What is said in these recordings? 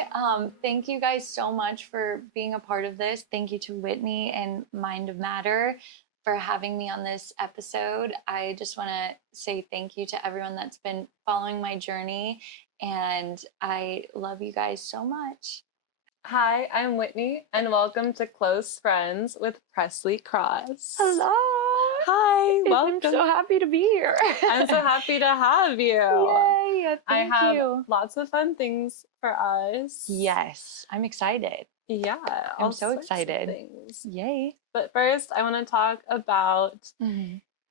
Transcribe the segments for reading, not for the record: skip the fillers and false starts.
Presley. Thank you guys so much for being a part of this. Thank you to Whitney and Mind of Matter for having me on this episode. I just want to say thank you to everyone that's been following my journey, and I love you guys so much. Hi, I'm Whitney, and welcome to Close Friends with Presley Cross. Hello. Hi, welcome. I'm so happy to be here. I'm so happy to have you. Yay, I have you. lots of fun things for us. Yes, I'm excited. Yeah, I'm so excited. Things. Yay. But first, I want to talk about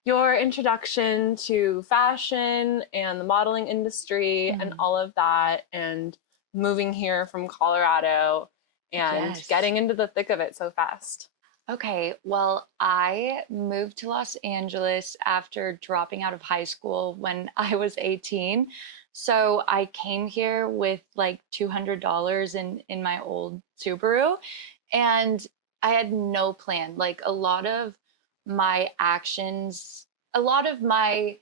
your introduction to fashion and the modeling industry and all of that, and moving here from Colorado and getting into the thick of it so fast. Okay, well, I moved to Los Angeles after dropping out of high school when I was 18. So I came here with like $200 in my old Subaru, and I had no plan. Like a lot of my actions, a lot of my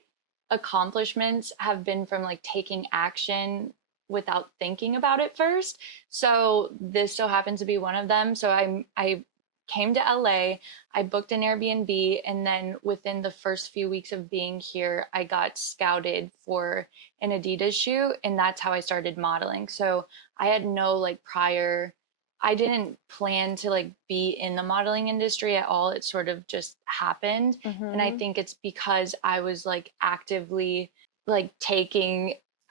accomplishments have been from like taking action without thinking about it first. So this so happens to be one of them. So I came to LA, I booked an Airbnb, and then within the first few weeks of being here, I got scouted for an Adidas shoot, and that's how I started modeling. So I had no like prior, I didn't plan to like be in the modeling industry at all. It sort of just happened. And I think it's because I was like actively like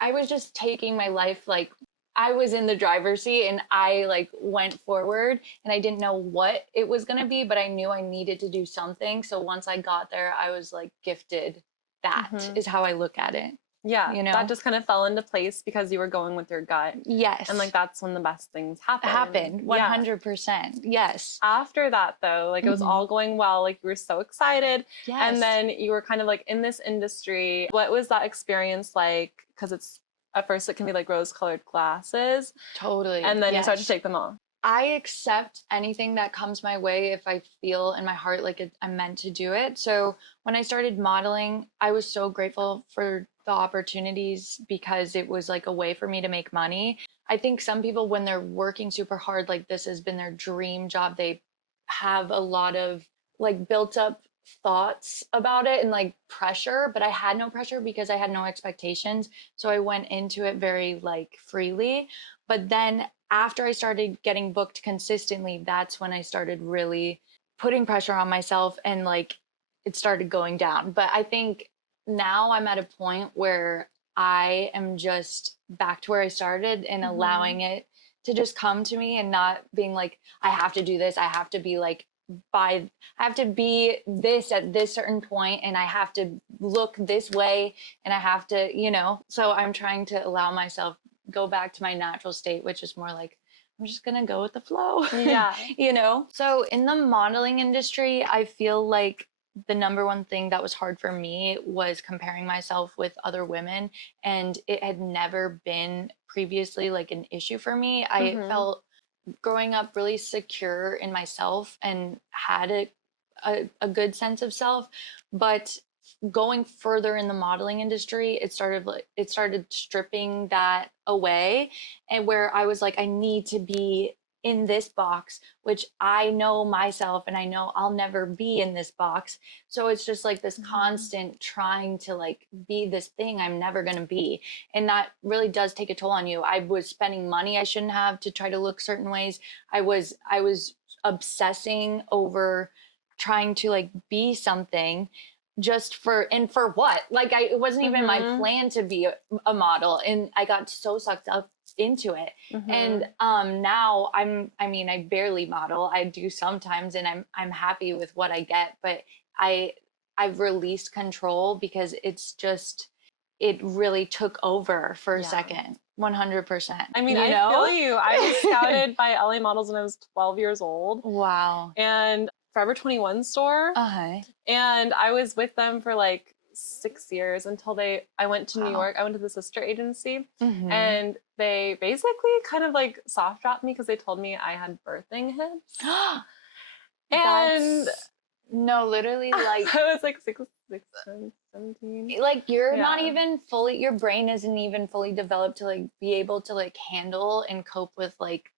I was just taking my life, like I was in the driver's seat and I like went forward, and I didn't know what it was going to be, but I knew I needed to do something. So once I got there, I was like gifted. That is how I look at it. Yeah, you know, that just kind of fell into place because you were going with your gut. Yes. And like that's when the best things happen. 100%. Yes. After that though, like it was all going well, like you were so excited. Yes. And then you were kind of like in this industry. What was that experience like? Because it's at first it can be like rose-colored glasses. Totally. And then you start to take them off. I accept anything that comes my way if I feel in my heart like I'm meant to do it. So when I started modeling, I was so grateful for the opportunities because it was like a way for me to make money. I think some people, when they're working super hard, like this has been their dream job, they have a lot of like built up thoughts about it and like pressure, but I had no pressure because I had no expectations. So I went into it very like freely. But then after I started getting booked consistently, that's when I started really putting pressure on myself, and like it started going down. But I think now I'm at a point where I am just back to where I started and allowing it to just come to me, and not being like, I have to do this. I have to be like, I have to be this at this certain point, and I have to look this way, and I have to, you know, so I'm trying to allow myself go back to my natural state, which is more like, I'm just gonna go with the flow. Yeah. You know? So in the modeling industry, I feel like the number one thing that was hard for me was comparing myself with other women. And it had never been previously like an issue for me. I felt growing up really secure in myself and had a good sense of self. But going further in the modeling industry, it started stripping that away, and where I was like, I need to be in this box, which I know myself and I know I'll never be in this box. So it's just like this constant trying to like be this thing I'm never going to be. And that really does take a toll on you. I was spending money I shouldn't have to try to look certain ways. I was obsessing over trying to like be something just for what? Like it wasn't even my plan to be a model, and I got so sucked up into it. And now I barely model. I do sometimes, and I'm happy with what I get, but I've released control because it really took over for a second. 100%. I mean, I feel you. I was scouted by LA models when I was 12 years old. Wow. And Forever 21 store. And I was with them for like 6 years until I went to New York. I went to the sister agency, and they basically kind of like soft dropped me because they told me I had birthing hips. And No, literally, like I was like 17. like you're Yeah. not even fully, your brain isn't even fully developed to like be able to like handle and cope with like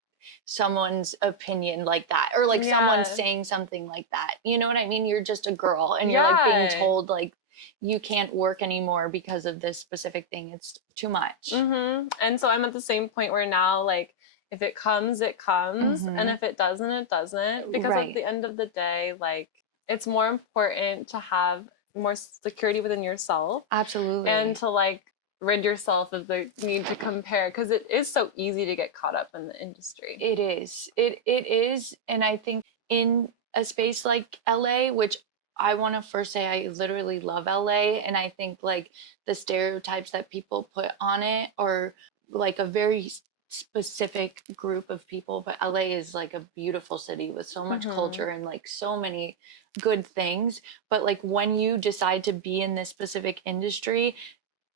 someone's opinion like that, or like someone Yeah. saying something like that. You know what I mean? You're just a girl and you're like being Yeah. told like you can't work anymore because of this specific thing. It's too much. And so I'm at the same point where now, like, if it comes, it comes. And if it doesn't, it doesn't. Because at the end of the day, like, it's more important to have more security within yourself. Absolutely. And to, like, rid yourself of the need to compare. Because it is so easy to get caught up in the industry. It is. It is. And I think in a space like LA, which I want to first say I literally love LA, and I think like the stereotypes that people put on it are like a very specific group of people, but LA is like a beautiful city with so much culture and like so many good things. But like when you decide to be in this specific industry,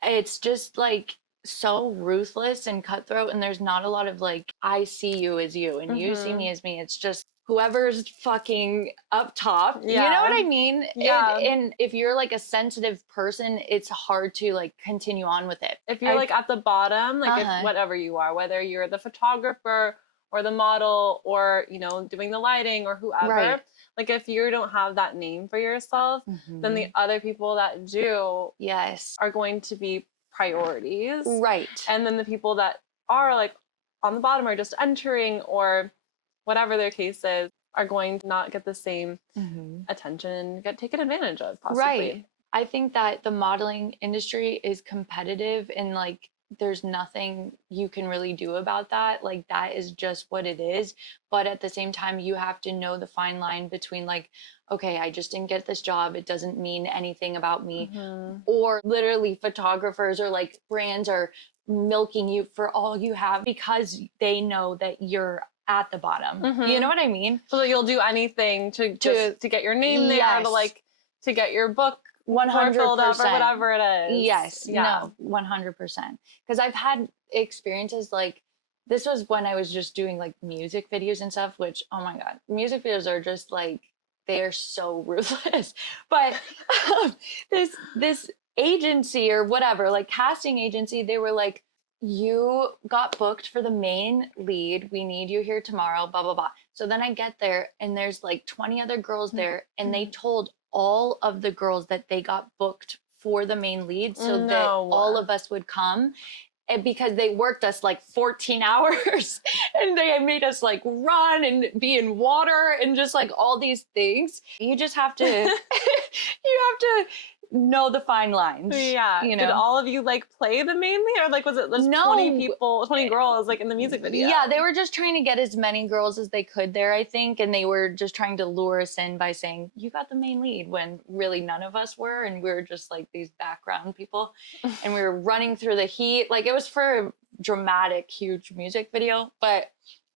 it's just like so ruthless and cutthroat, and there's not a lot of like I see you as you and you see me as me. It's just whoever's fucking up top. You know what I mean? Yeah. And if you're like a sensitive person, it's hard to like continue on with it. If you're like at the bottom, like if whatever you are, whether you're the photographer or the model or, you know, doing the lighting or whoever, like if you don't have that name for yourself, then the other people that do are going to be priorities. Right. And then the people that are like on the bottom or just entering or whatever their case is are going to not get the same attention and get taken advantage of, possibly. Right. I think that the modeling industry is competitive and like there's nothing you can really do about that. Like that is just what it is. But at the same time, you have to know the fine line between like, okay, I just didn't get this job. It doesn't mean anything about me. Or literally photographers or like brands are milking you for all you have because they know that you're at the bottom. You know what I mean? So that you'll do anything to get your name there, to like to get your book 100% filled up or whatever it is. Yes. No, 100%. Because I've had experiences like this was when I was just doing like music videos and stuff, which oh my God, music videos are just like they're so ruthless. But this agency or whatever, like casting agency, they were like, you got booked for the main lead. We need you here tomorrow, blah, blah, blah. So then I get there and there's like 20 other girls there and they told all of the girls that they got booked for the main lead so that all of us would come. And because they worked us like 14 hours and they made us like run and be in water and just like all these things. You just have to, you have to know the fine lines. Yeah. You know? Did all of you like play the main lead or like was it just 20 people, 20 girls like in the music video? Yeah, they were just trying to get as many girls as they could there, I think. And they were just trying to lure us in by saying, you got the main lead, when really none of us were. And we were just like these background people. And we were running through the heat. Like it was for a dramatic, huge music video. But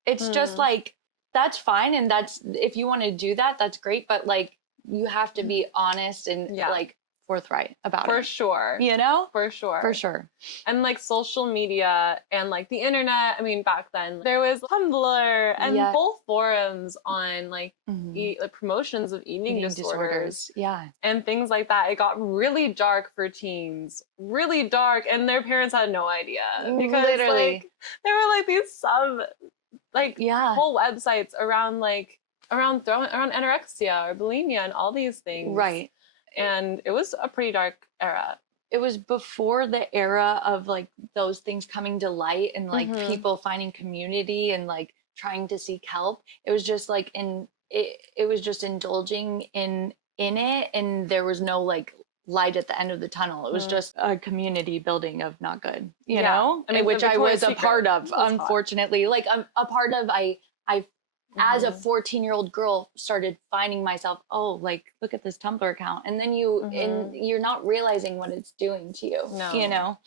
it's just like, that's fine. And that's, if you want to do that, that's great. But like, you have to be honest and like, forthright about it. For sure. You know? For sure. For sure. And like social media and like the internet, I mean, back then there was Tumblr and full forums on like, like promotions of eating disorders. Yeah. And things like that. It got really dark for teens. Really dark. And their parents had no idea. Because literally like, there were like these whole websites around like around anorexia or bulimia and all these things. Right. And it was a pretty dark era. It was before the era of like those things coming to light and like people finding community and like trying to seek help. It was just like it was just indulging in it, and there was no like light at the end of the tunnel. It was just a community building of not good, you know? I mean, which I was a part of, unfortunately. Like a part of I as a 14-year-old girl started finding myself, oh, like look at this Tumblr account. And then you're not realizing what it's doing to you. No. You know?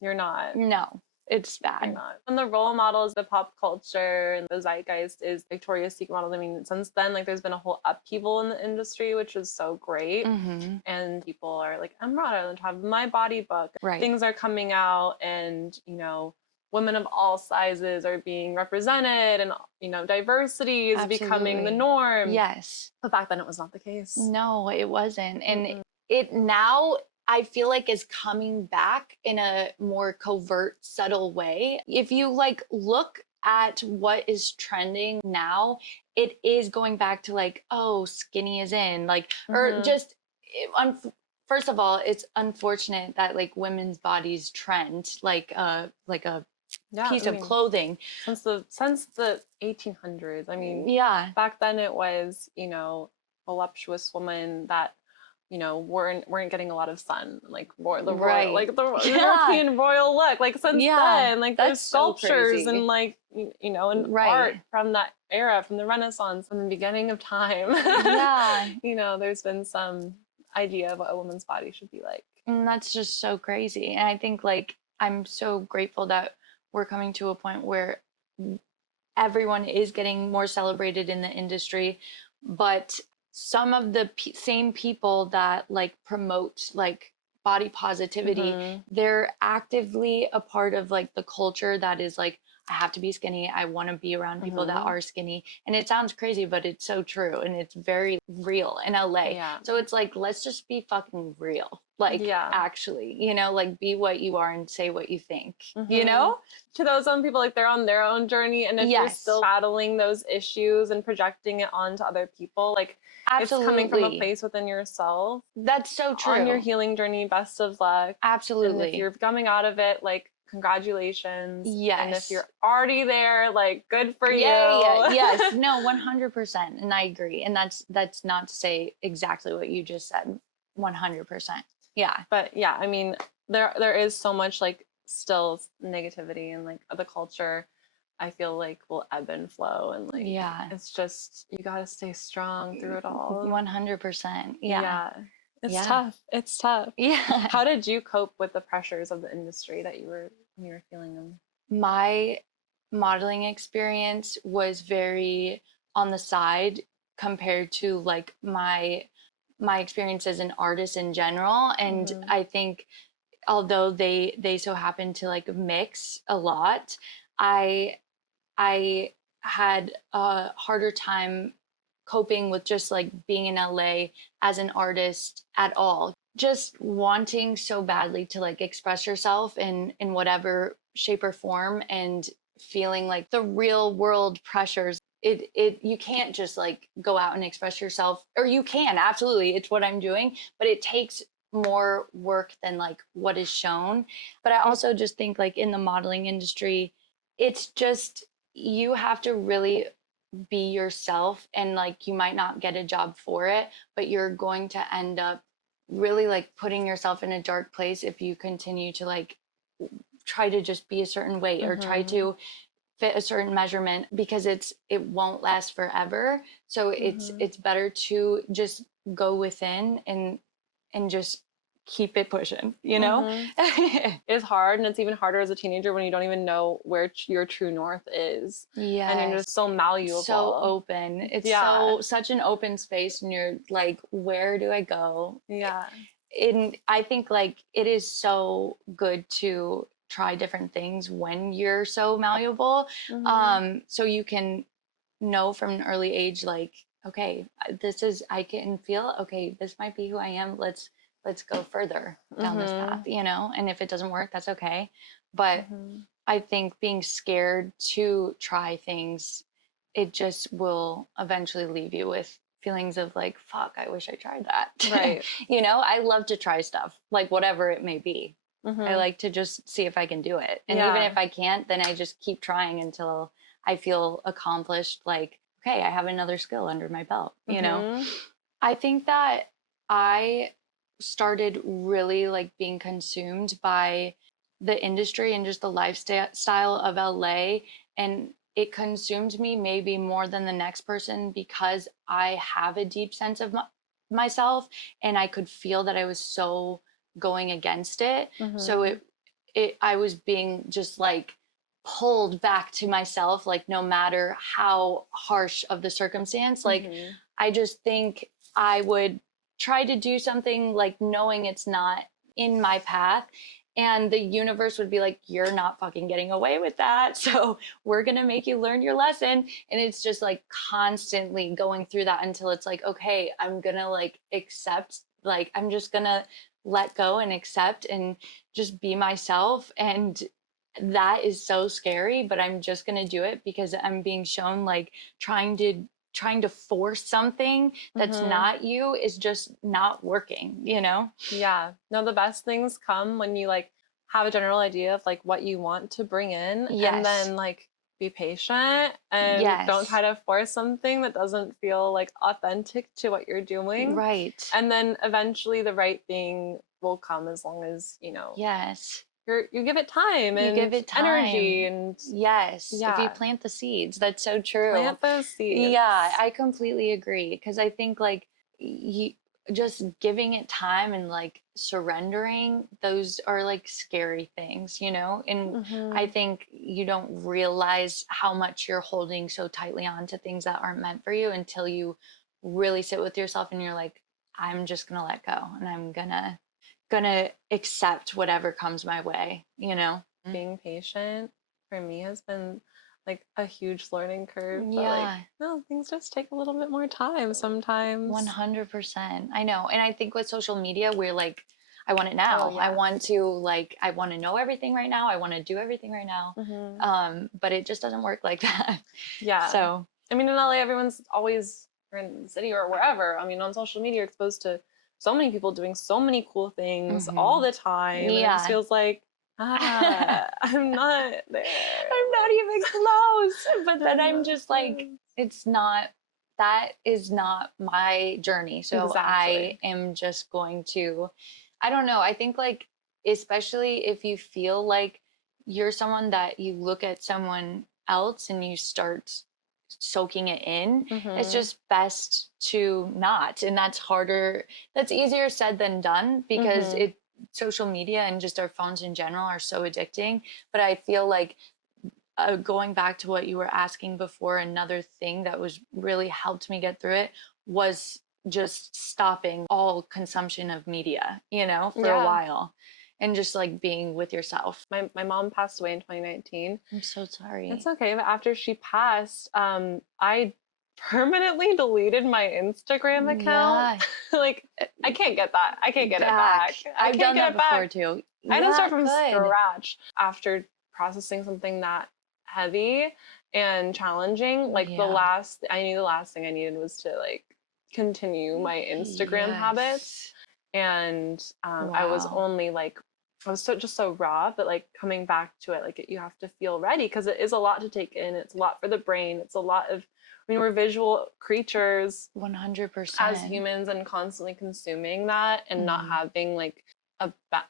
You're not. No. It's bad. You're not. And the role models, the pop culture and the zeitgeist is Victoria's Secret models. I mean, since then, like there's been a whole upheaval in the industry, which is so great. And people are like, I'm not on the top of my body book. Right. Things are coming out and, you know, women of all sizes are being represented and, you know, diversity is becoming the Absolutely. norm. Yes. But back then it was not the case. No, it wasn't. And it now, I feel like, is coming back in a more covert, subtle way. If you like look at what is trending now, it is going back to like, oh, skinny is in, like, or just first of all, it's unfortunate that like women's bodies trend like a piece of clothing since the 1800s. I mean, yeah, back then it was, you know, voluptuous women that, you know, weren't getting a lot of sun, like the royal, like the European royal look. Like since then, like there's sculptures and like you know, and art from that era, from the Renaissance, from the beginning of time. Yeah, you know, there's been some idea of what a woman's body should be like, and that's just so crazy. And I think like I'm so grateful that we're coming to a point where everyone is getting more celebrated in the industry, but some of the same people that like promote like body positivity, they're actively a part of like the culture that is like, I have to be skinny. I want to be around people that are skinny. And it sounds crazy, but it's so true. And it's very real in LA. Yeah. So it's like, let's just be fucking real. Like, actually, you know, like be what you are and say what you think, you know? To those some people, like they're on their own journey. And if you're still battling those issues and projecting it onto other people, like it's coming from a place within yourself. That's so true. On your healing journey, best of luck. Absolutely. And if you're coming out of it, like, congratulations. Yes. And if you're already there, like, good for you. Yes. No, 100%. And I agree. And that's not to say exactly what you just said. 100%. Yeah. But yeah, I mean, there is so much like still negativity and like the culture, I feel like will ebb and flow, and like it's just you got to stay strong through it all. 100%. It's tough. It's tough. Yeah. How did you cope with the pressures of the industry that you were feeling them? My modeling experience was very on the side compared to like my experience as an artist in general. And I think although they so happen to like mix a lot, I had a harder time coping with just like being in LA as an artist at all. Just wanting so badly to like express yourself in whatever shape or form, and feeling like the real world pressures. You can't just like go out and express yourself, or you can, absolutely, it's what I'm doing, but it takes more work than like what is shown. But I also just think like in the modeling industry, it's just, you have to really be yourself, and like you might not get a job for it, but you're going to end up really like putting yourself in a dark place if you continue to like try to just be a certain way or try to fit a certain measurement, because it won't last forever. So it's better to just go within and just keep it pushing, you know? It's hard, and it's even harder as a teenager when you don't even know where your true north is. Yeah. And you're just so malleable. So open. It's such an open space, and you're like, where do I go? Yeah. And I think like it is so good to try different things when you're so malleable. So you can know from an early age, like, okay, I can feel, okay, this might be who I am. Let's go further down this path, you know? And if it doesn't work, that's okay. But I think being scared to try things, it just will eventually leave you with feelings of like, fuck, I wish I tried that. Right. You know, I love to try stuff, like whatever it may be. I like to just see if I can do it. And even if I can't, then I just keep trying until I feel accomplished. Like, okay, I have another skill under my belt, you know? I think that I started really like being consumed by the industry and just the lifestyle of LA. And it consumed me maybe more than the next person, because I have a deep sense of myself, and I could feel that I was so going against it. So I was being just like pulled back to myself, like no matter how harsh of the circumstance. Like I just think I would try to do something like knowing it's not in my path, And the universe would be like, you're not fucking getting away with that. So we're going to make you learn your lesson. And it's just like constantly going through that until it's like, okay, I'm going to like accept, like, I'm just going to let go and accept and just be myself. And that is so scary, but I'm just going to do it because I'm being shown like trying to force something that's not you is just not working, you know? Yeah. No, the best things come when you like have a general idea of like what you want to bring in, and then like be patient and don't try to force something that doesn't feel like authentic to what you're doing. Right. And then eventually the right thing will come, as long as, you know, you give it time and energy and if you plant the seeds. That's so true. Plant those seeds. Yeah, I completely agree, because I think like you just giving it time and like surrendering, those are like scary things, you know? And I think you don't realize how much you're holding so tightly on to things that aren't meant for you until you really sit with yourself and you're like, I'm just gonna let go and I'm gonna accept whatever comes my way, you know? Being patient for me has been like a huge learning curve. But like, no, things just take a little bit more time sometimes. 100%. I know. And I think with social media, we're like, I want it now. I want to know everything right now. I want to do everything right now. But it just doesn't work like that. Yeah. So, I mean, in LA, everyone's always, or in the city or wherever, I mean, on social media, you're exposed to so many people doing so many cool things all the time. And it just feels like, I'm not there. I'm not even close. But then I'm just like, that is not my journey. So I am just going to, I don't know. I think like, especially if you feel like you're someone that you look at someone else and you start soaking it in, it's just best to not. And that's harder. That's easier said than done, because social media and just our phones in general are so addicting. But I feel like going back to what you were asking before, another thing that was really helped me get through it was just stopping all consumption of media, you know, for a while, and just like being with yourself. My mom passed away in 2019. I'm so sorry. It's okay. But after she passed, I permanently deleted my Instagram account. Like, I can't get that. I can't get it back. I've done that before too. I had to start from scratch after processing something that heavy and challenging. Like I knew the last thing I needed was to like continue my Instagram habits. And I was only like, I was just so raw, but like coming back to it, like you have to feel ready, because it is a lot to take in. It's a lot for the brain. It's a lot of, I mean, we're visual creatures 100% as humans, and constantly consuming that and not having like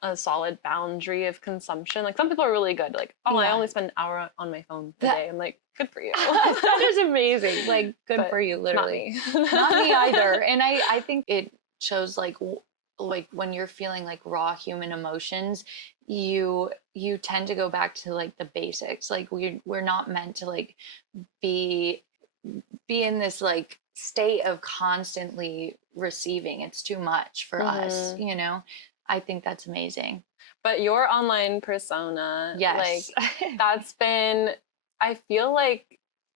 a solid boundary of consumption. Like some people are really good. Like, I only spend an hour on my phone a day. I'm like, good for you. That is amazing. Like, good for you, literally. Not me either. And I think it shows like when you're feeling like raw human emotions, you tend to go back to like the basics. Like we're not meant to like be in this like state of constantly receiving. It's too much for us, you know? I think that's amazing. But your online persona, yes, like that's been, I feel like,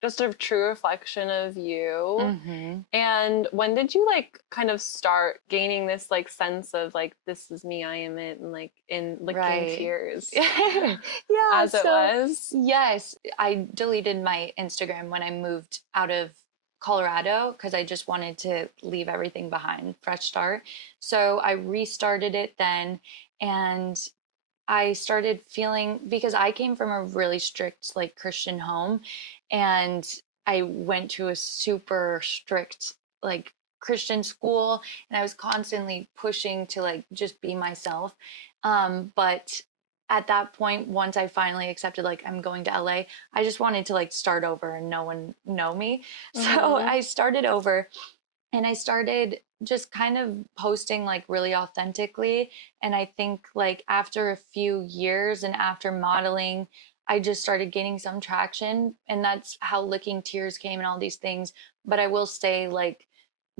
just a true reflection of you. And when did you like kind of start gaining this like sense of like, this is me, I am it, and like in licking tears? As it was? Yes, I deleted my Instagram when I moved out of Colorado, because I just wanted to leave everything behind, fresh start. So I restarted it then, and I started feeling, because I came from a really strict like Christian home, and I went to a super strict like Christian school, and I was constantly pushing to like just be myself. But at that point, once I finally accepted like I'm going to LA, I just wanted to like start over and no one know me. So I started over, and I started just kind of posting like really authentically. And I think like after a few years and after modeling, I just started gaining some traction. And that's how Licking Tears came and all these things. But I will say, like,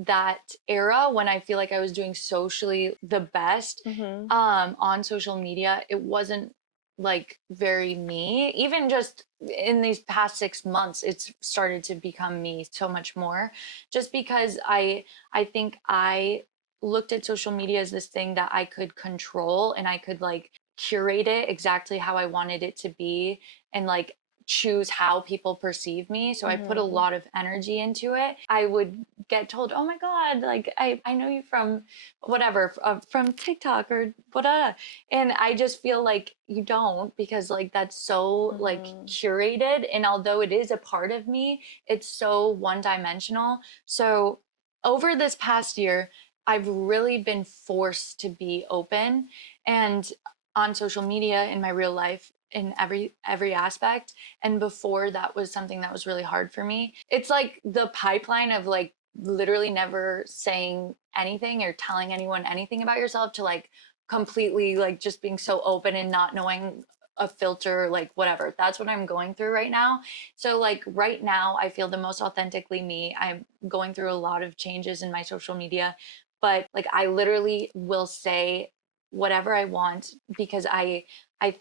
that era when I feel like I was doing socially the best on social media, it wasn't like very me. Even just in these past 6 months, it's started to become me so much more, just because I think I looked at social media as this thing that I could control, and I could like curate it exactly how I wanted it to be, and like choose how people perceive me. So I put a lot of energy into it. I would get told, oh my God, like I know you from whatever, from TikTok or whatever. And I just feel like you don't, because like that's so like curated. And although it is a part of me, it's so one dimensional. So over this past year, I've really been forced to be open, and on social media, in my real life, in every aspect. And before, that was something that was really hard for me. It's like the pipeline of like literally never saying anything or telling anyone anything about yourself, to like completely like just being so open and not knowing a filter, like whatever. That's what I'm going through right now. So like right now I feel the most authentically me. I'm going through a lot of changes in my social media, but like I literally will say whatever I want, because I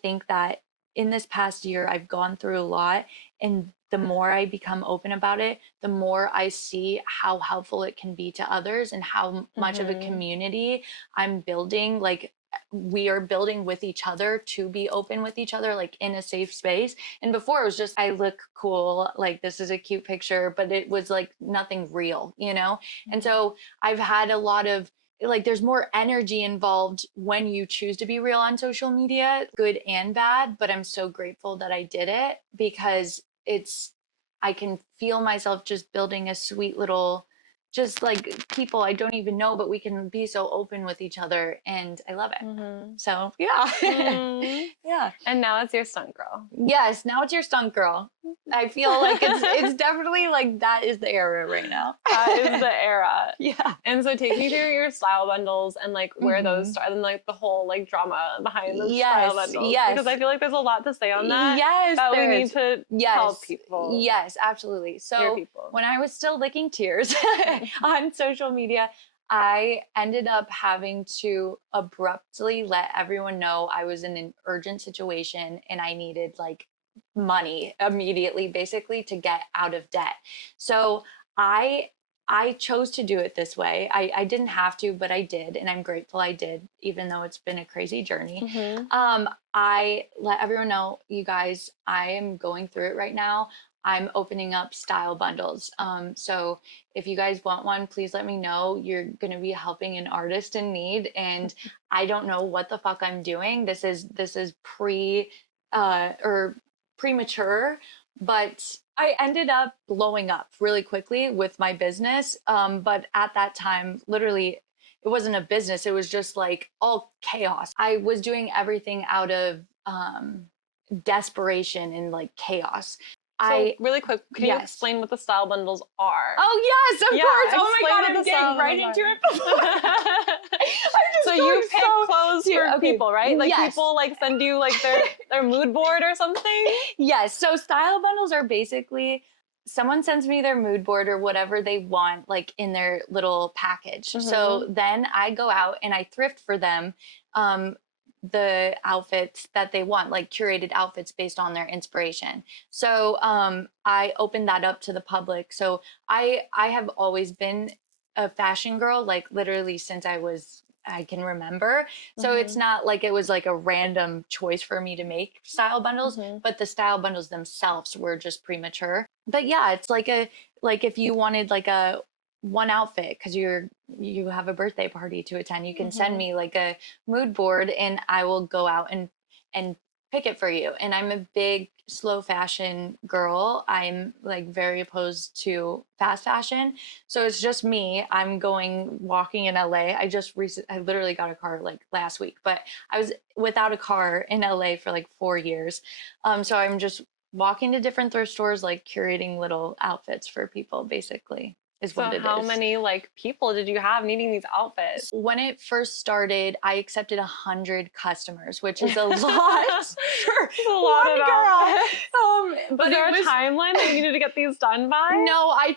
think that in this past year I've gone through a lot, and the more I become open about it, the more I see how helpful it can be to others, and how much of a community I'm building. Like we are building with each other to be open with each other, like in a safe space. And before, it was just, I look cool, like this is a cute picture, but it was like nothing real, you know? And so I've had a lot of like, there's more energy involved when you choose to be real on social media, good and bad. But I'm so grateful that I did it, because I can feel myself just building a sweet little, just like people I don't even know, but we can be so open with each other, and I love it. So yeah. Yeah. And now it's your stunt girl. Yes, now it's your stunt girl. I feel like it's definitely like that is the era right now. That is the era. Yeah. And so take me through your style bundles and like where those start, and like the whole like drama behind the style bundles. Yes. Because I feel like there's a lot to say on that. Yes. That we need to tell people. Yes, absolutely. So when I was still licking tears on social media, I ended up having to abruptly let everyone know I was in an urgent situation and I needed like money immediately, basically, to get out of debt. So I chose to do it this way. I didn't have to, but I did, and I'm grateful I did, even though it's been a crazy journey. I let everyone know, you guys, I am going through it right now. I'm opening up style bundles. So if you guys want one, please let me know. You're going to be helping an artist in need, and I don't know what the fuck I'm doing. This is premature, but I ended up blowing up really quickly with my business. But at that time, literally, it wasn't a business. It was just like all chaos. I was doing everything out of desperation and like chaos. So really quick, can you explain what the style bundles are? Oh yes, of course. Oh my God, I'm getting right into it. So you pick clothes for people, right? Like people like send you like their mood board or something? Yes. So style bundles are basically, someone sends me their mood board or whatever they want, like in their little package. So then I go out and I thrift for them the outfits that they want, like curated outfits based on their inspiration. So I open that up to the public. So I have always been a fashion girl, like literally since I can remember. So it's not like it was like a random choice for me to make style bundles, but the style bundles themselves were just premature. But yeah, it's like if you wanted like a one outfit because you have a birthday party to attend, you can send me like a mood board and I will go out and pick it for you. And I'm a big slow fashion girl. I'm like very opposed to fast fashion. So it's just me. I'm walking in LA. I literally got a car like last week, but I was without a car in LA for like 4 years. So I'm just walking to different thrift stores, like curating little outfits for people, basically. is So what it how is. many like people did you have needing these outfits? When it first started, I accepted 100 customers, which is a lot for A lot one of girl. outfits. But Was there it a was timeline that you needed to get these done by? no, I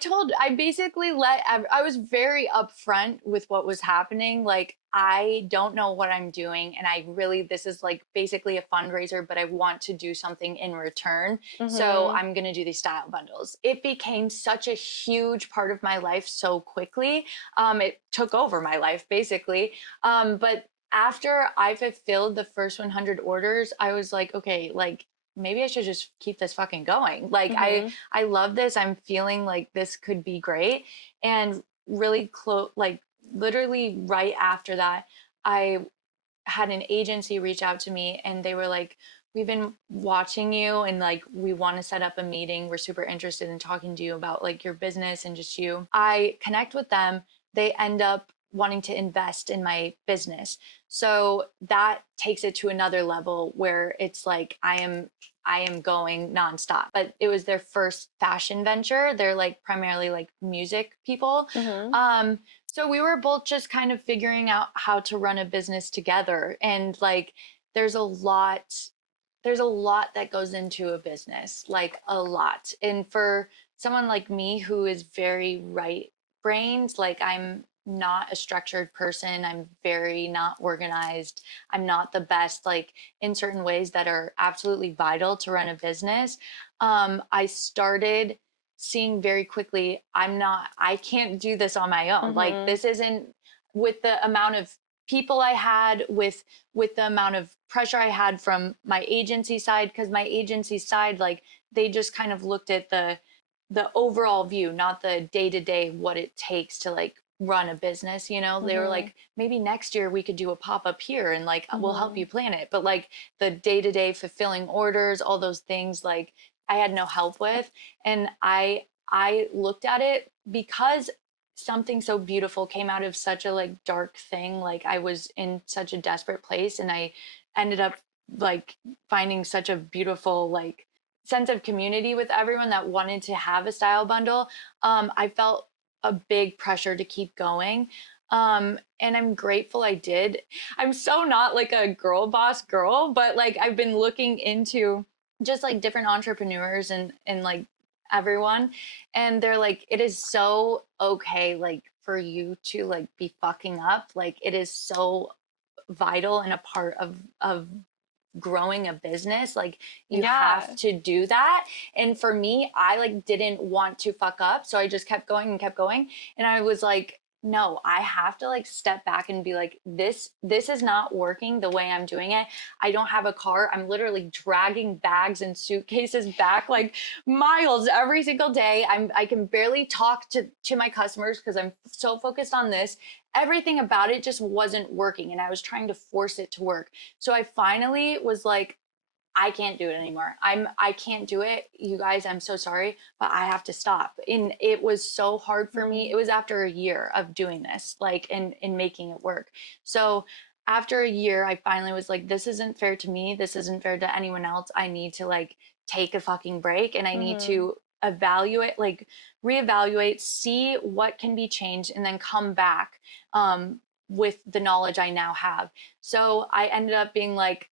basically I was very upfront with what was happening. Like, I don't know what I'm doing. And this is like basically a fundraiser, but I want to do something in return. So Mm-hmm. I'm going to do these style bundles. It became such a huge part of my life so quickly. It took over my life basically. But after I fulfilled the first 100 orders, I was like, okay, like, maybe I should just keep this fucking going. Like, Mm-hmm. I love this. I'm feeling like this could be great. And really close, like literally right after that, I had an agency reach out to me and they were like, we've been watching you and like, we want to set up a meeting. We're super interested in talking to you about like your business and just you. I connect with them. They end up wanting to invest in my business. So that takes it to another level where it's like I am going nonstop. But it was their first fashion venture. They're like primarily like music people. Mm-hmm. So we were both just kind of figuring out how to run a business together. And like there's a lot that goes into a business, like a lot. And for someone like me who is very right brained, like I'm not a structured person, I'm very not organized, I'm not the best like in certain ways that are absolutely vital to run a business. I started seeing very quickly, I can't do this on my own. Like, Mm-hmm. this isn't, with the amount of people I had, with the amount of pressure I had from my agency side, because my agency side, like, they just kind of looked at the overall view, not the day to day what it takes to like run a business. They were Mm-hmm. like, maybe next year we could do a pop up here and like we'll help Mm-hmm. you plan it. But like the day to day fulfilling orders, all those things, like I had no help with. And I looked at it because something so beautiful came out of such a like dark thing. Like, I was in such a desperate place and I ended up like finding such a beautiful like sense of community with everyone that wanted to have a style bundle. I felt a big pressure to keep going. And I'm grateful I did. I'm so not like a girl boss girl, but like I've been looking into just like different entrepreneurs and like everyone, and they're like, it is so okay like for you to like be fucking up. Like, it is so vital and a part of growing a business. Like, you have Yeah. to do that. And for me, I like didn't want to fuck up, so I just kept going and kept going. And I was like, no, I have to like step back and be like, this is not working the way I'm doing it. I don't have a car. I'm literally dragging bags and suitcases back like miles every single day. I can barely talk to my customers because I'm so focused on this. Everything about it just wasn't working, and I was trying to force it to work. So I finally was like, I can't do it anymore. I can't do it. You guys, I'm so sorry, but I have to stop. And it was so hard for me. Mm-hmm. It was after a year of doing this, like, and making it work. So after a year, I finally was like, this isn't fair to me. This isn't fair to anyone else. I need to like take a fucking break, and I need Mm-hmm. to evaluate, like reevaluate, see what can be changed, and then come back with the knowledge I now have. So I ended up being like,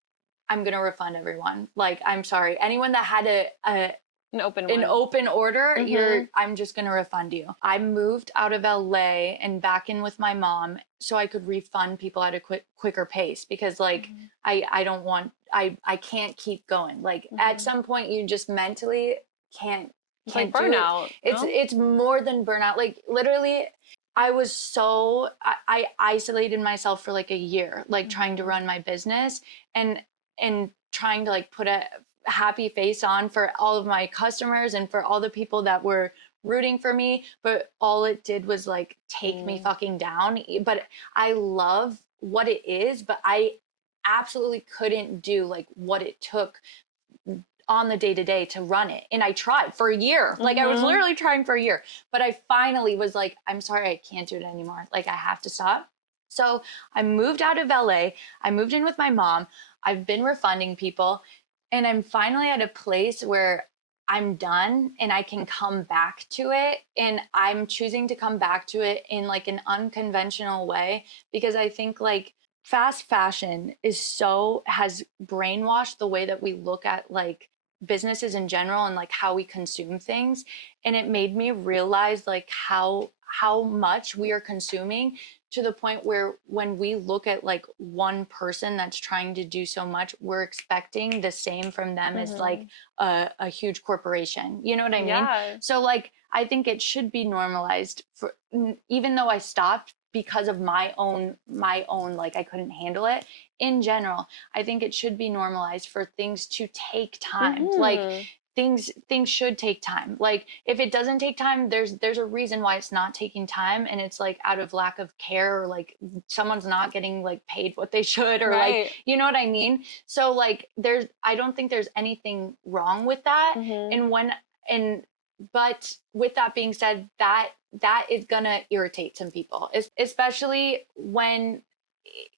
I'm gonna refund everyone. Like, I'm sorry, anyone that had An open an one. open order, Mm-hmm. I'm just gonna refund you. I moved out of LA and back in with my mom so I could refund people at a quicker pace, because like Mm-hmm. I don't want, I can't keep going. Like, at Mm-hmm. some point you just mentally can't It's like do it. burnout, It's no? it's more than burnout. Like, literally, I was so I isolated myself for like a year, like trying to Mm-hmm. run my business, and trying to like put a happy face on for all of my customers and for all the people that were rooting for me. But all it did was like take me Mm-hmm. fucking down. But I love what it is, but I absolutely couldn't do like what it took on the day to day to run it. And I tried for a year. Like, I was Mm-hmm. literally trying for a year, but I finally was like, I'm sorry, I can't do it anymore. Like, I have to stop. So I moved out of LA. I moved in with my mom. I've been refunding people, and I'm finally at a place where I'm done and I can come back to it. And I'm choosing to come back to it in like an unconventional way, because I think like fast fashion has brainwashed the way that we look at like businesses in general and like how we consume things. And it made me realize like how much we are consuming, to the point where when we look at like one person that's trying to do so much, we're expecting the same from them as like a huge corporation. You know what I mean? Yeah. So like, I think it should be normalized for, even though I stopped because of my own, like I couldn't handle it in general, I think it should be normalized for things to take time. Like things should take time. Like if it doesn't take time, there's a reason why it's not taking time, and it's like out of lack of care, or like someone's not getting like paid what they should, or like, you know what I mean? So like I don't think there's anything wrong with that. But with that being said, that is gonna irritate some people, especially when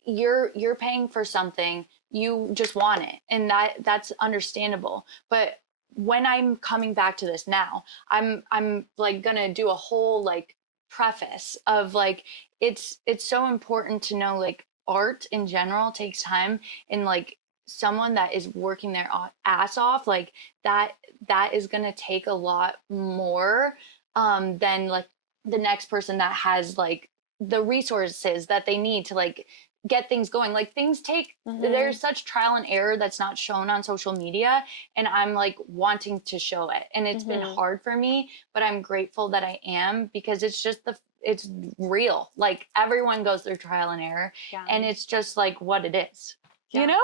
you're paying for something, you just want it, and that's understandable. But when I'm coming back to this now, I'm like gonna do a whole like preface of like, it's so important to know like art in general takes time, and like someone that is working their ass off, like that is gonna take a lot more than like the next person that has like the resources that they need to like get things going. Like things take, there's such trial and error that's not shown on social media, and I'm like wanting to show it, and it's been hard for me, but I'm grateful that I am, because it's just it's real. Like everyone goes through trial and error, and it's just like what it is, you know?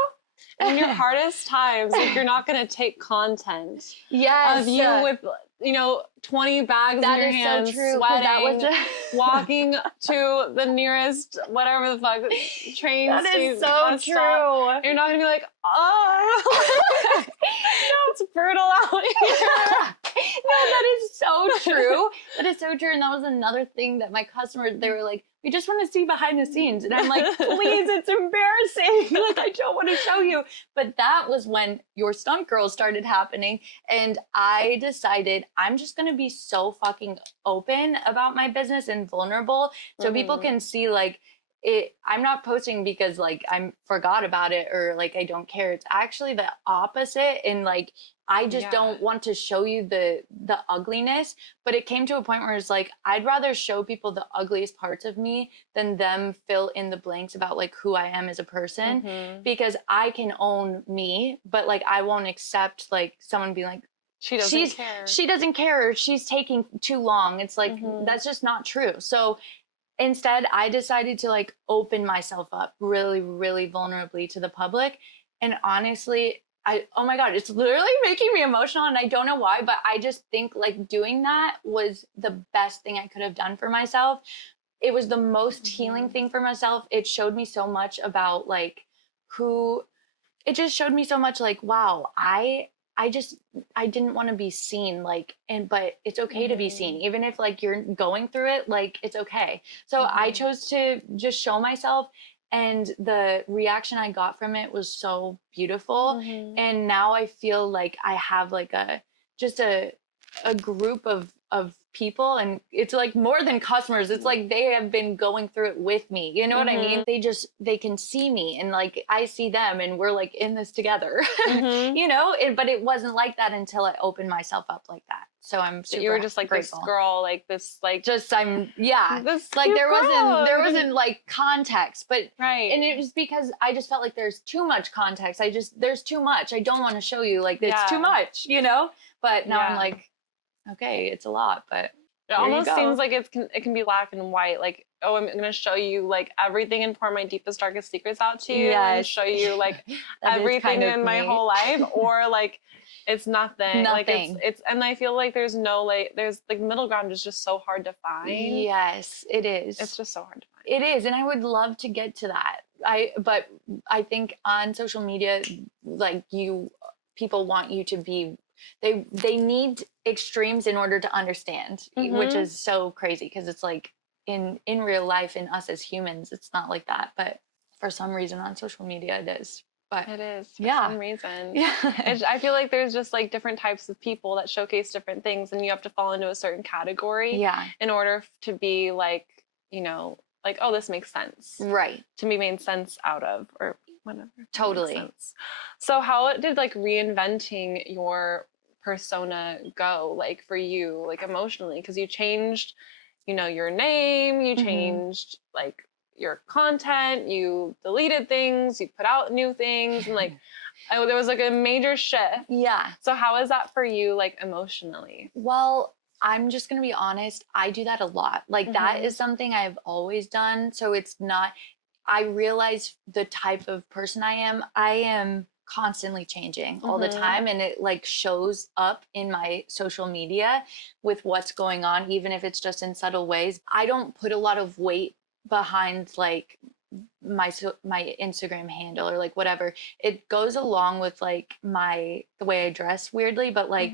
In your hardest times, like you're not going to take content of you with, 20 bags in your hands, so true, sweating, walking to the nearest whatever the fuck train that station. Is so true. Stop. You're not going to be like, oh, no, it's brutal out here. No, that is so true. That is so true. And that was another thing that my customers, they were like, we just want to see behind the scenes. And I'm like, please, it's embarrassing. Like, I don't want to show you. But that was when your stunt girls started happening. And I decided I'm just going to be so fucking open about my business and vulnerable, so people can see like it. I'm not posting because like I forgot about it or like I don't care. It's actually the opposite. And like, I just don't want to show you the ugliness. But it came to a point where it's like, I'd rather show people the ugliest parts of me than them fill in the blanks about like who I am as a person, because I can own me, but like I won't accept like someone being like, she doesn't care, or she's taking too long. It's like, that's just not true. So instead, I decided to like open myself up really, really vulnerably to the public. And honestly, oh my God, it's literally making me emotional, and I don't know why, but I just think like doing that was the best thing I could have done for myself. It was the most healing thing for myself. It showed me so much about like it just showed me so much like, wow, I didn't want to be seen, like, but it's okay to be seen, even if like you're going through it, like it's okay. So I chose to just show myself, and the reaction I got from it was so beautiful. And now I feel like I have like a group of people, and it's like more than customers. It's like they have been going through it with me. You know what I mean? They can see me, and like I see them, and we're like in this together, but it wasn't like that until I opened myself up like that. So I'm super you were just like grateful. This girl, like this, like just this like there girl. wasn't like context, but and it was because I just felt like there's too much context. There's too much. I don't want to show you, like it's too much, but now I'm like, okay, it's a lot, but it almost seems like it can be black and white. Like, oh, I'm going to show you like everything and pour my deepest, darkest secrets out to you, and show you like everything in my whole life, or like it's nothing. Like it's, and I feel like there's middle ground is just so hard to find. Yes, it is. It's just so hard to find. It is, and I would love to get to that. But I think on social media, like people want you to be. They need extremes in order to understand, which is so crazy, because it's like in real life, in us as humans, it's not like that. But for some reason on social media, it is. But it is for yeah. some reason. Yeah. I feel like there's just like different types of people that showcase different things, and you have to fall into a certain category in order to be like, you know, like, oh, this makes sense. Right. To be made sense out of, or whatever. Totally. So how did like reinventing your persona go, like for you, like emotionally? Because you changed, you know, your name, you changed like your content, you deleted things, you put out new things, and like there was like a major shift. Yeah. So how is that for you, like emotionally? Well, I'm just going to be honest. I do that a lot. Like that is something I've always done. So it's not, I realize the type of person I am constantly changing all the time. And it like shows up in my social media with what's going on, even if it's just in subtle ways. I don't put a lot of weight behind like my Instagram handle or like whatever. It goes along with like the way I dress weirdly, but like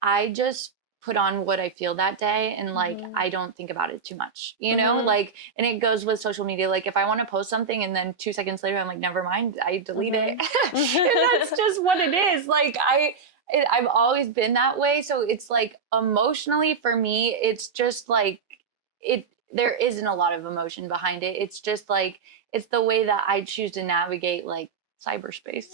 I just put on what I feel that day, and like I don't think about it too much, you know, like, and it goes with social media. Like if I want to post something and then 2 seconds later I'm like, never mind, I delete it. And that's just what it is. Like I've always been that way. So it's like emotionally for me, it's just like there isn't a lot of emotion behind it. It's just like, it's the way that I choose to navigate like cyberspace.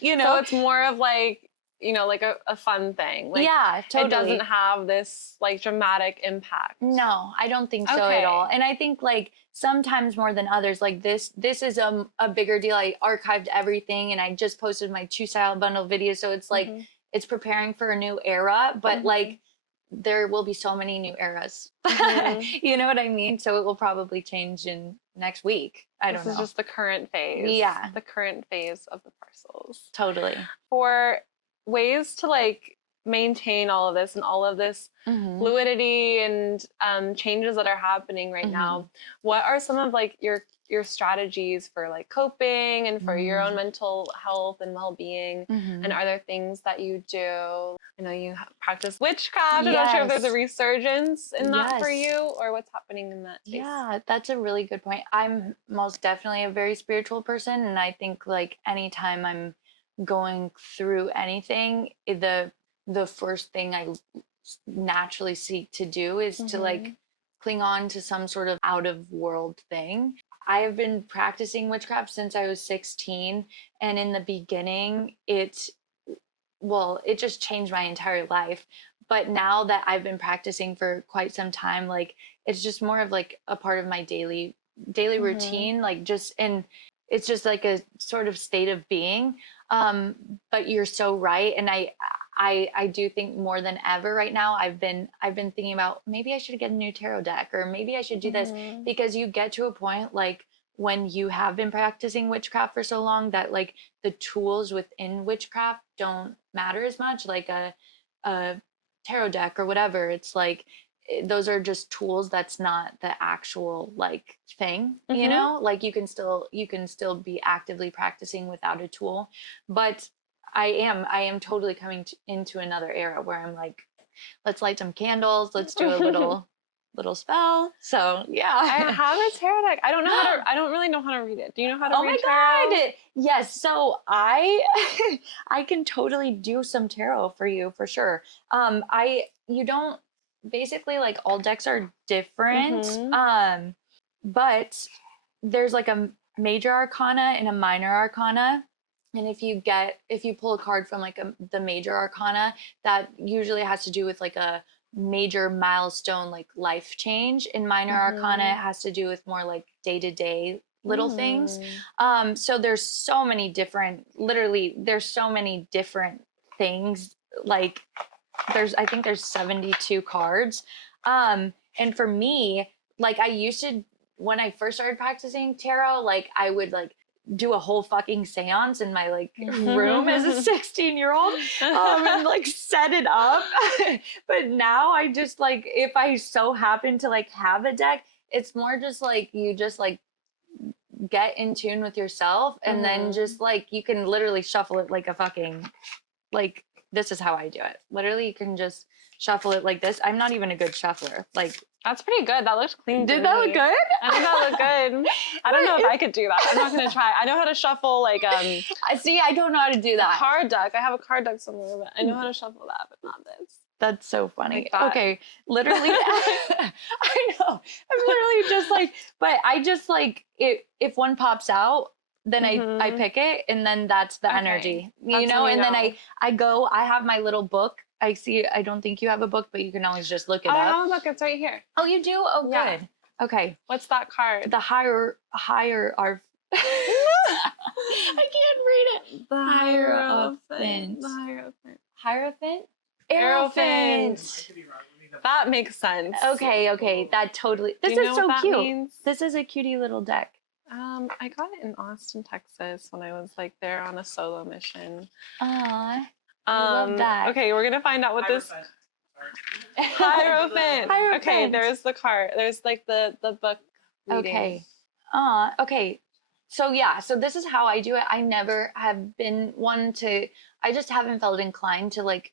You know, so it's more of like, you know, like a fun thing. Like, yeah, totally. It doesn't have this like dramatic impact. No, I don't think so at all. And I think like sometimes more than others, like this is a bigger deal. I archived everything and I just posted my 2 style bundle video. So it's like, it's preparing for a new era, but like there will be so many new eras. You know what I mean? So it will probably change in next week. I don't know. This is just the current phase. Yeah. The current phase of the parcels. Totally. For ways to like maintain all of this and all of this fluidity and changes that are happening right now, what are some of like your strategies for like coping and for your own mental health and well-being? And are there things that you do? I know you practice witchcraft. I'm not sure if there's a resurgence in that for you, or what's happening in that space. Yeah, that's a really good point. I'm most definitely a very spiritual person, and I think like anytime I'm going through anything, the first thing I naturally seek to do is to like cling on to some sort of out of world thing. I have been practicing witchcraft since I was 16, and in the beginning it just changed my entire life. But now that I've been practicing for quite some time, like it's just more of like a part of my daily routine, like and it's just like a sort of state of being. But you're so right. And I do think more than ever right now, I've been thinking about maybe I should get a new tarot deck, or maybe I should do this, because you get to a point like when you have been practicing witchcraft for so long that like the tools within witchcraft don't matter as much, like a tarot deck or whatever. It's like those are just tools. That's not the actual like thing, you know, like you can still be actively practicing without a tool. But I am totally coming into another era where I'm like, let's light some candles, let's do a little spell. So yeah, I have a tarot deck. I don't really know how to read it. Do you know how to read tarot? Oh my god! Yes. So I can totally do some tarot for you for sure. You don't, basically like all decks are different. But there's like a major arcana and a minor arcana. And if you pull a card from like the major arcana, that usually has to do with like a major milestone, like life change. In minor arcana, it has to do with more like day-to-day little things. So there's so many different things. Like I think there's 72 cards. And for me, like I used to, when I first started practicing tarot, like I would like do a whole fucking seance in my like room as a 16-year-old and like set it up. But now I just like, if I so happen to like have a deck, it's more just like you just like get in tune with yourself, and then just like you can literally shuffle it like a fucking, like this is how I do it. Literally you can just shuffle it like this. I'm not even a good shuffler. Like, that's pretty good. That looked clean. did that look good? I think that looked good. I don't know if I could do that. I'm not gonna try. I know how to shuffle like See, I don't know how to do that. card deck. I have a card deck somewhere, but I know how to shuffle that, but not this. That's so funny. Like okay, literally, I know. I'm literally just like, but I just like if one pops out, then I pick it, and then that's the energy, you know. And then I go. I have my little book. I don't think you have a book, but you can always just look it up. I have a book. It's right here. Oh, you do? Oh, Yeah. good. Okay. What's that card? The higher are. I can't read it. The Hierophant. The Hierophant. Hierophant? Aerophant. That makes sense. Okay. That totally. This is so cute. Means? This is a cutie little deck. I got it in Austin, Texas when I was like there on a solo mission. Aw. I love that. Okay, we're gonna find out what this Hierophant. Okay, there's the card. There's like the book reading. Okay. Okay. So yeah, so this is how I do it. I never have been one to, I just haven't felt inclined to like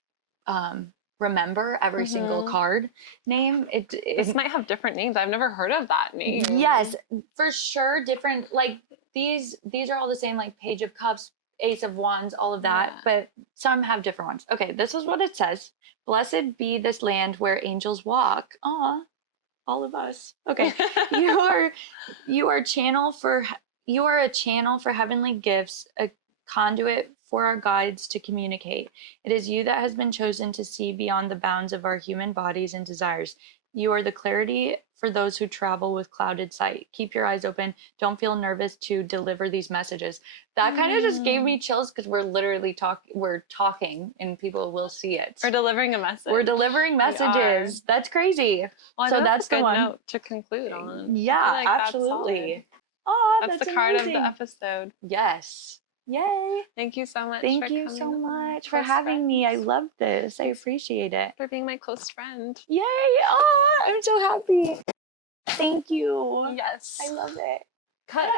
remember every single card name. This might have different names. I've never heard of that name. Yes, for sure. Different, like these are all the same, like Page of Cups, Ace of Wands, all of that, but some have different ones. Okay, this is what it says. Blessed be this land where angels walk. Aw, all of us. Okay, you are a channel for heavenly gifts, a conduit for our guides to communicate. It is you that has been chosen to see beyond the bounds of our human bodies and desires. You are the clarity for those who travel with clouded sight. Keep your eyes open. Don't feel nervous to deliver these messages. That kind of just gave me chills because we're literally talking and people will see it. We're delivering a message. We're delivering messages. That's crazy. Well, so that's a good the one note to conclude on. Yeah, absolutely. Oh, that's the card of the episode. Yes. Yay. Thank you so much. Thank you so much for having me. I love this. I appreciate it. For being my close friend. Yay. Oh, I'm so happy. Thank you. Yes. I love it. Cut.